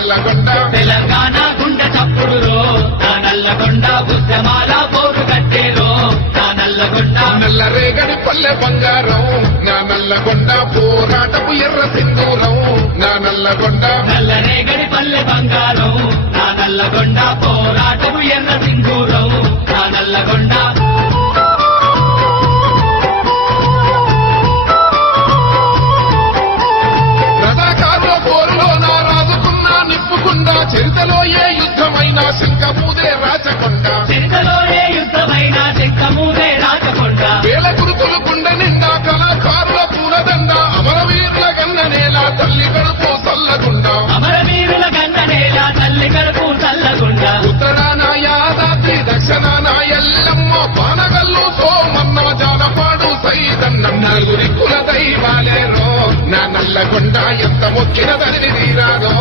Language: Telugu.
నల్లగొండ తెలంగాణ గుండె చప్పుడురో నా నల్లగొండ ఉద్యమాల పోరు కట్టేరో నా నల్లగొండ నల్లరేగడి పల్లె బంగారం నా నల్లగొండ పోరాటపు ఎర్ర సింధూరం నా నల్లగొండ నల్లరేగడి పల్లె బంగారం నా నల్లగొండ పోరాటము ఎర్ర సింధూరం నా నల్లగొండ రథాకారుల పోరులో నా రాజుకున్నా నిప్పుకుండా చరితలో ఏ యుద్ధమైనా శంఖమూదే రాచకొండ చరితలో ఏ యుద్ధమైన శంఖమూదే రాచకొండ వేల గురుకులు గుండె నిండా కళాకారుల పూలదండ అమరవీరుల గన్న నేల తల్లి కడుపు చల్లగుండ అమరవీరుల గన్న నేల తల్లి కడుపు చల్లగుండ ఉత్తరాన యాదాద్రి దక్షిణాన ఎల్లమ్మ పానగల్లు సోమన్న జానపాడు సైదన్నం నలుగురి కుల దైవాలేరో నా నల్లగొండ ఎంత మొక్కిన తల్లి తీరారో